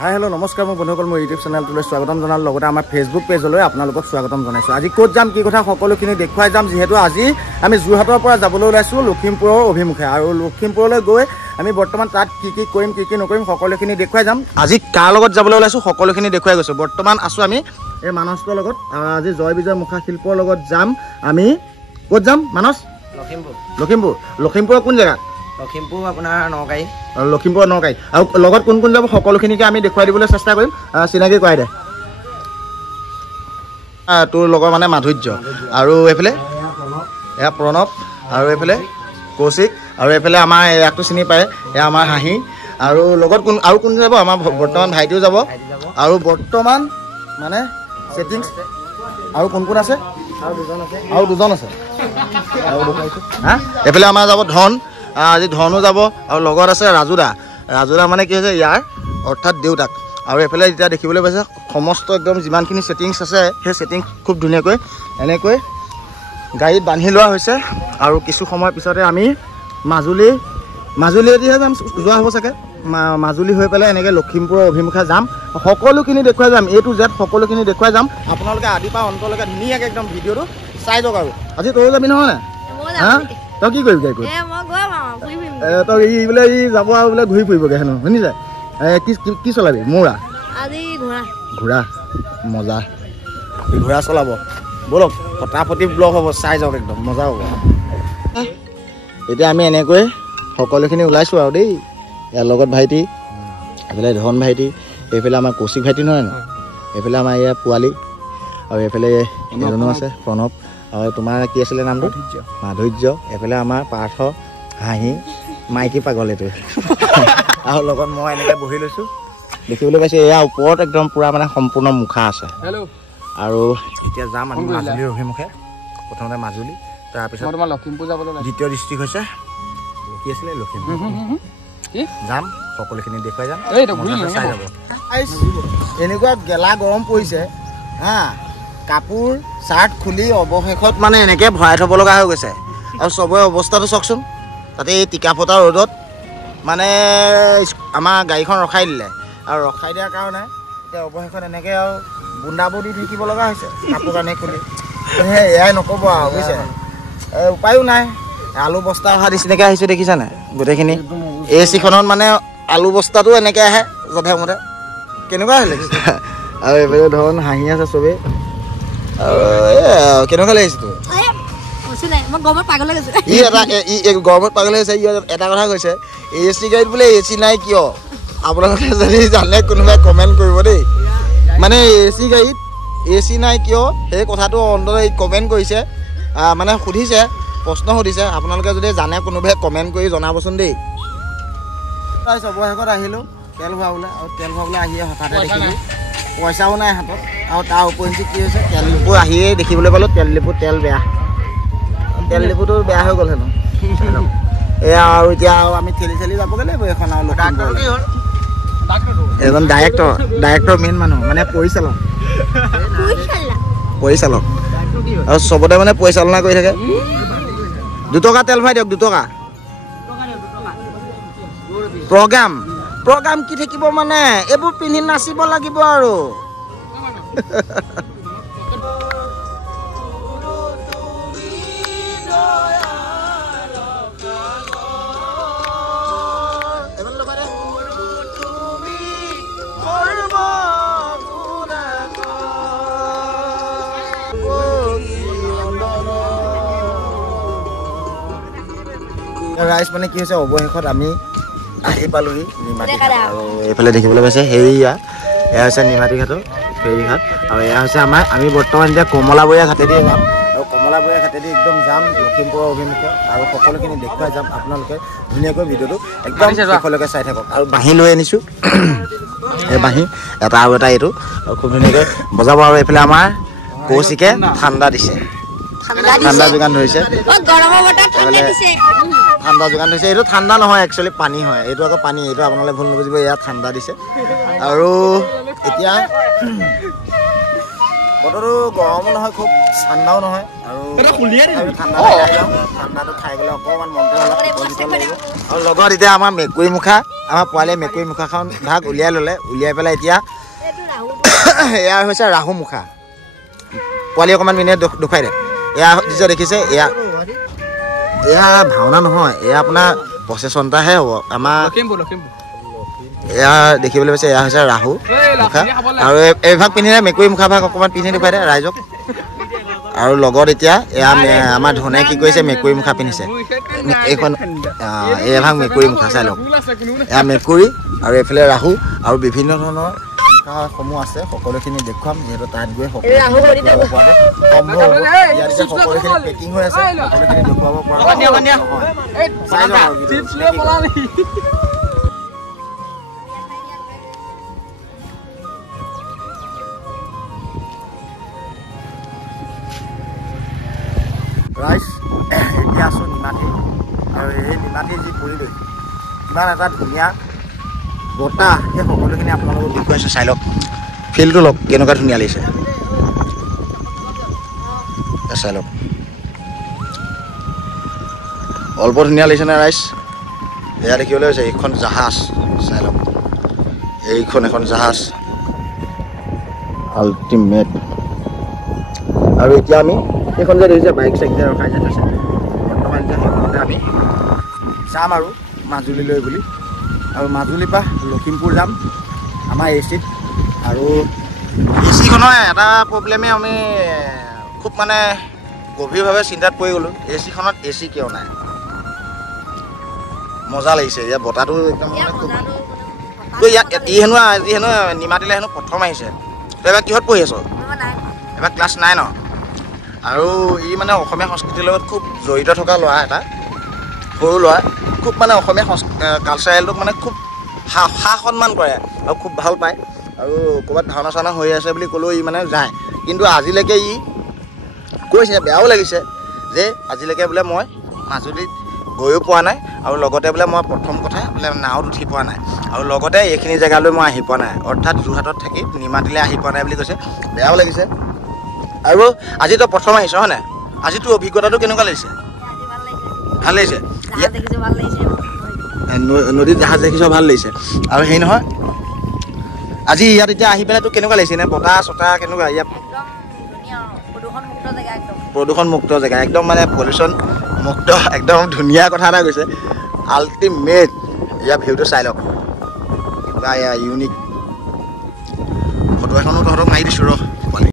Hi hello' নমস্কাৰ মই বন্ধুসকল মোৰ ইউটিউব চেনেলটোলৈ স্বাগতম জনালোঁ লগতে আমাৰ ফেচবুক পেজলৈ আপোনালোকক স্বাগতম জনাইছোঁ। আজি ক'ত যাম কি কথা সকলোখিনি দেখুৱাই যাম, যিহেতু আজি আমি যোৰহাটৰ পৰা যাবলৈ ওলাইছোঁ লখিমপুৰৰ অভিমুখে, আৰু লখিমপুৰলৈ গৈ আমি বৰ্তমান তাত কি কৰিম কি নকৰিম সকলোখিনি দেখুৱাই যাম। আজি কাৰ লগত যাবলৈ ওলাইছোঁ সকলোখিনি দেখুৱাই গৈছোঁ। বৰ্তমান আছোঁ আমি এই মানসৰ লগত, আজি জয় বিজয় মুখা শিল্পৰ লগত যাম। আমি ক'ত যাম? মানস লখিমপুৰৰ কোন জেগাত? লখিমপুৰ আপোনাৰ নগাঁও। লখিমপুৰৰ নগাঁও। আৰু লগত কোন কোন যাব সকলোখিনিকে আমি দেখুৱাই দিবলৈ চেষ্টা কৰিম। চিনাকি কৰাই দে। তোৰ লগৰ মানে মাধুৰ্য, আৰু এইফালে এয়া প্ৰণৱ, আৰু এইফালে কৌশিক, আৰু এইফালে আমাৰ ইয়াকটো চিনি পায়, এয়া আমাৰ হাঁহি। আৰু লগত কোন যাব? আমাৰ বৰ্তমান ভাইটিও যাব। আৰু বৰ্তমান মানে ছেটিংছ আৰু কোন আছে? আৰু দুজন আছে। এইফালে আমাৰ যাব ধন, আজি ধনো যাব, আৰু লগত আছে ৰাজুদা মানে কি হৈছে ইয়াৰ অৰ্থাৎ দেউতাক। আৰু এইফালে এতিয়া দেখিবলৈ পাইছে সমস্ত একদম যিমানখিনি ছেটিংছ আছে সেই ছেটিংছ খুব ধুনীয়াকৈ এনেকৈ গাড়ীত বান্ধি লোৱা হৈছে। আৰু কিছু সময়ৰ পিছতে আমি মাজুলীয়েদিহে যাম, যোৱা হ'ব চাগে। মাজুলী হৈ পেলাই এনেকৈ লখিমপুৰৰ অভিমুখে যাম। সকলোখিনি দেখুৱাই যাম, A to Z সকলোখিনি দেখুৱাই যাম। আপোনালোকে আদিৰ পৰা অন্তলৈকে ধুনীয়াকৈ একদম ভিডিঅ'টো চাই যাওক। আৰু আজি তয়ো যাবি নহয় নে? হা, তই কি কৰিবি? তই বোলে যাব আৰু বোলে ঘূৰি ফুৰিবগৈ হেনো, শুনিছে? কি চলাবি? মৌৰা ঘোঁৰা, মজা ঘোঁৰা চলাব। ব'লক ফটাফটি ব্লগ হ'ব, চাই যাওক, একদম মজা হ'ব। এতিয়া আমি এনেকৈ সকলোখিনি ওলাইছোঁ আৰু দেই। ইয়াৰ লগত ভাইটি, এইফালে ধন ভাইটি, এইফালে আমাৰ কৌশিক ভাইটি নহয় জানো, এইফালে আমাৰ ইয়াৰ পোৱালি, আৰু এইফালে এজনো আছে প্ৰণৱ, আৰু তোমাৰ কি আছিলে নামটো? মাধুৰ্য। এইফালে আমাৰ পাৰ্থ, হাঁহি, মাইকী পাগল এইটো। আৰু লগত মই এনেকৈ বহি লৈছোঁ, দেখিবলৈ পাইছোঁ এয়া ওপৰত একদম পূৰা মানে সম্পূৰ্ণ মুখা আছে। আৰু এতিয়া যাম আমি মাজুলীৰ অভিমুখে। প্ৰথমতে মাজুলী, তাৰপিছত লখিমপুৰ যাবলৈ দ্বিতীয় ডিষ্ট্ৰিক্ট হৈছে কি আছিলে? লখিমপুৰ। যাম, সকলোখিনি দেখুৱাই যাম, চাই যাব। এনেকুৱা গেলা গৰম পৰিছে হা, কাপোৰ চাৰ্ট খুলি অৱশেষত মানে এনেকৈ ভৰাই থ'ব লগা হৈ গৈছে। আৰু চবৰে অৱস্থাটো চাওকচোন, তাতে এই টিকা ফটা ৰ'দত মানে আমাৰ গাড়ীখন ৰখাই দিলে, আৰু ৰখাই দিয়াৰ কাৰণে এতিয়া অৱশেষত এনেকৈ আৰু বুন্দাবোৰ দি থাকিব লগা হৈছে কাপোৰ কানি খুলি। এয়াই নক'ব আৰু বুজিছে, উপায়ো নাই। আলু বস্তা অহা নিচিনাকৈ আহিছোঁ, দেখিছানে? গোটেইখিনি AC-খনত মানে আলু বস্তাটো এনেকৈ আহে যধে মধে, কেনেকুৱা আহিলে। আৰু এইফালে ধৰণ হাঁহি আছে চবেই। আৰু কেনেকুৱা লাগিছে তোৰ? গৰমত পাগল হৈছে। এটা কথা কৈছে, AC গাড়ীত বোলে AC নাই কিয়? আপোনালোকে যদি জানে কোনোবাই কমেণ্ট কৰিব দেই। মানে AC গাড়ীত AC নাই কিয় সেই কথাটো অন্তত কমেণ্ট কৰিছে, মানে সুধিছে, প্ৰশ্ন সুধিছে। আপোনালোকে যদি জানে কোনোবাই কমেণ্ট কৰি জনাবচোন দেই। অৱশেষত আহিলোঁ তেল ভৰাবলৈ, আৰু তেল ভৰাবলৈ আহিয়ে হঠাতে দেখিলোঁ পইচাও নাই হাতত। আৰু তাৰ উপৰিঞ্চি কি হৈছে, তেল ডিপু আহিয়ে দেখিবলৈ পালোঁ তেল ডিপুত তেল বেয়া। তেল ডিপুটো বেয়া হৈ গ'ল হেনো। এয়া আৰু এতিয়া আৰু আমি ঠেলি যাবগৈ লাগিব এইখন। আৰু এজন ডাইৰেক্টৰ মেইন মানুহ মানে পৰিচালক, আৰু চবতে মানে পৰিচালনা কৰি থাকে। 2 টকা তেল ভৰাই দিয়ক, 2 টকা। প্ৰগ্ৰাম কি থাকিব মানে, এইবোৰ পিন্ধি নাচিব লাগিব আৰু। ৰাইজ মানে কি হৈছে, অৱশেষত আমি আহি পালোহি নিমাতী ঘাট। আৰু এইফালে দেখিবলৈ পাইছে এয়া হৈছে নিমাতী ঘাটৰ ফেৰী ঘাট। আৰু এয়া হৈছে আমি বৰ্তমান এতিয়া কমলাবৰীয়া ঘাটেদি যাম, আৰু কমলাবৰীয়া ঘাটেদি একদম যাম লখিমপুৰৰ অভিমুখে, আৰু সকলোখিনি দেখুৱাই যাম। আপোনালোকে ধুনীয়াকৈ ভিডিঅ'টো একদম শেষলৈকে চাই থাকক। আৰু বাঁহী লৈ আনিছোঁ, এই বাঁহী এটা আৰু এটা এইটো, আৰু খুব ধুনীয়াকৈ বজাব। আৰু এইফালে আমাৰ কৌশিকে ঠাণ্ডা দিছে, ঠাণ্ডা যোগান ধৰিছে, ঠাণ্ডা যোগান ধৰিছে। এইটো ঠাণ্ডা নহয়, একচুৱেলি পানী হয়। এইটো আকৌ পানী, এইটো আপোনালোকে ভুল নুবুজিব, ইয়াত ঠাণ্ডা দিছে। আৰু এতিয়া বতৰটো গৰমো নহয় খুব ঠাণ্ডাও নহয় আৰু ঠাণ্ডাটো খাই গ'লে অকণমান মনটো অলপ শীতল লাগিব আৰু লগত এতিয়া আমাৰ মেকুৰী মুখা আমাৰ পোৱালীয়ে মেকুৰী মুখাখন ভাগ উলিয়াই ল'লে উলিয়াই পেলাই এতিয়া এয়া হৈছে ৰাহু মুখা পোৱালি অকণমান মিনে দেখুৱাই দে এয়া যিটো দেখিছে এয়া ভাওনা নহয় এয়া আপোনাৰ প্ৰচেছন এটাহে হ'ব আমাৰ এয়া দেখিবলৈ পাইছে এয়া হৈছে ৰাহু মুখা আৰু এইভাগ পিন্ধিলে মেকুৰী মুখা ভাগ অকণমান পিন্ধি দেখুৱাই দে ৰাইজক আৰু লগত এতিয়া এয়া আমাৰ ধনে কি কৰিছে মেকুৰী মুখা পিন্ধিছে এইখন এভাগ মেকুৰী মুখা চাই লওক এয়া মেকুৰী আৰু এইফালে ৰাহু আৰু বিভিন্ন ধৰণৰ সমূহ আছে সকলোখিনি দেখুৱাম যিহেতু তাত গৈ সকলোখিনি পেকিং হৈ আছে সকলোখিনি দেখুৱাব পৰা ৰাইজ এতিয়া আছোঁ নিমাতী আৰু এই নিমাতীৰ যি পৰিৱেশ ইমান এটা ধুনীয়া বতাহ সেই সকলোখিনি আপোনালোকক দেখুৱাইছোঁ চাই লওক ফিল্ডটো লওক কেনেকুৱা ধুনীয়া লাগিছে চাই লওক অল্প ধুনীয়া লাগিছেনে ৰাইজ এয়া দেখিবলৈ হৈছে এইখন জাহাজ চাই লওক এইখন এখন জাহাজ আল্টিমেট আৰু এতিয়া আমি এইখন যে দেখিছে বাইক চাইক যে ৰখাই যে থৈছে বৰ্তমান এতিয়া সেইখনতে আমি যাম আৰু মাজুলীলৈ বুলি আৰু মাজুলীৰ পৰা লখিমপুৰ যাম আমাৰ এ চিত আৰু এ চিখনৰ এটা প্ৰব্লেমে আমি খুব মানে গভীৰভাৱে চিন্তাত পৰি গ'লোঁ এ চিখনত এ চি কিয় নাই মজা লাগিছে ইয়াত বতাহটো একদম মানে খুব তো ইয়াত আজি হেনো নিমাতিলে হেনো প্ৰথম আহিছে তই এবাৰ কিহত পঢ়ি আছ এবাৰ ক্লাছ 9 আৰু ই মানে অসমীয়া সংস্কৃতিৰ লগত খুব জড়িত থকা ল'ৰা এটা সৰু ল'ৰা খুব মানে অসমীয়া কালচাৰেলটোক মানে খুব সা সন্মান কৰে আৰু খুব ভাল পায় আৰু ক'ৰবাত ভাওনা চাওনা হৈ আছে বুলি ক'লেও ই মানে যায় কিন্তু আজিলৈকে ই কৈছে বেয়াও লাগিছে যে আজিলৈকে বোলে মই মাজুলীত গৈও পোৱা নাই আৰু লগতে বোলে মই প্ৰথম কথা বোলে নাৱত উঠি পোৱা নাই আৰু লগতে এইখিনি জেগালৈ মই আহি পোৱা নাই অৰ্থাৎ যোৰহাটত থাকি নিমাতিলৈ আহি পোৱা নাই বুলি কৈছে বেয়াও লাগিছে আৰু আজি তই প্ৰথম আহিছ হয় নাই আজি তোৰ অভিজ্ঞতাটো কেনেকুৱা লাগিছে ভাল লাগিছে নদীত জাহাজ দেখিছ ভাল লাগিছে আৰু সেই নহয় আজি ইয়াত এতিয়া আহি পেলাই তোৰ কেনেকুৱা লাগিছে নে বতাহ চতাহ কেনেকুৱা ইয়াত প্ৰদূষণমুক্ত জেগা একদম মানে পলিউশ্যন মুক্ত একদম ধুনীয়া কথা এটা কৈছে আল্টিমেট ইয়াৰ ভিউটো চাই লওক কিবা ইউনিক ফটো এখনো তহঁতক মাৰি দিছোঁ ৰ